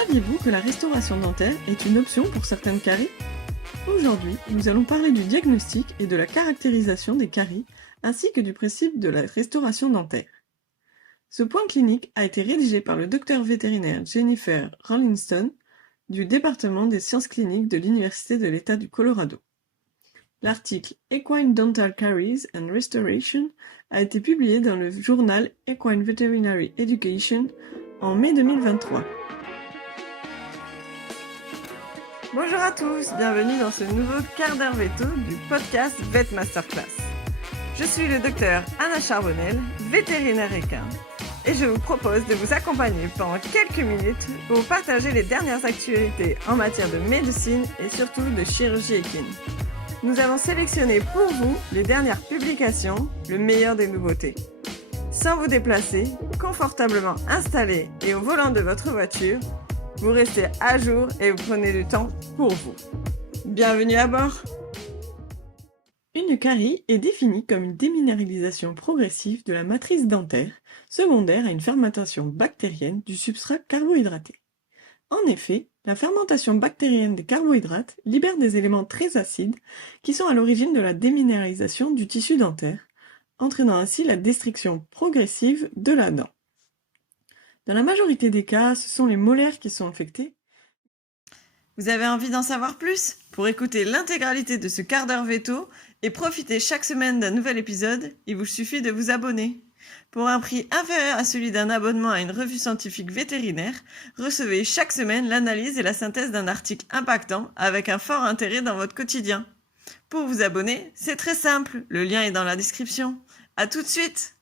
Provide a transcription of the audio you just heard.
Saviez-vous que la restauration dentaire est une option pour certaines caries? Aujourd'hui, nous allons parler du diagnostic et de la caractérisation des caries, ainsi que du principe de la restauration dentaire. Ce point clinique a été rédigé par le docteur vétérinaire Jennifer Rawlinson du département des sciences cliniques de l'Université de l'État du Colorado. L'article Equine Dental Caries and Restoration a été publié dans le journal Equine Veterinary Education en mai 2023. Bonjour à tous, bienvenue dans ce nouveau quart d'heure veto du podcast Vet Masterclass. Je suis le docteur Anna Charbonnel, vétérinaire équin, et je vous propose de vous accompagner pendant quelques minutes pour partager les dernières actualités en matière de médecine et surtout de chirurgie équine. Nous avons sélectionné pour vous les dernières publications, le meilleur des nouveautés. Sans vous déplacer, confortablement installé et au volant de votre voiture, vous restez à jour et vous prenez du temps pour vous. Bienvenue à bord! Une carie est définie comme une déminéralisation progressive de la matrice dentaire, secondaire à une fermentation bactérienne du substrat carbohydraté. En effet, la fermentation bactérienne des carbohydrates libère des éléments très acides qui sont à l'origine de la déminéralisation du tissu dentaire, entraînant ainsi la destruction progressive de la dent. Dans la majorité des cas, ce sont les molaires qui sont infectés. Vous avez envie d'en savoir plus? Pour écouter l'intégralité de ce quart d'heure veto et profiter chaque semaine d'un nouvel épisode, il vous suffit de vous abonner. Pour un prix inférieur à celui d'un abonnement à une revue scientifique vétérinaire, recevez chaque semaine l'analyse et la synthèse d'un article impactant avec un fort intérêt dans votre quotidien. Pour vous abonner, c'est très simple, le lien est dans la description. À tout de suite!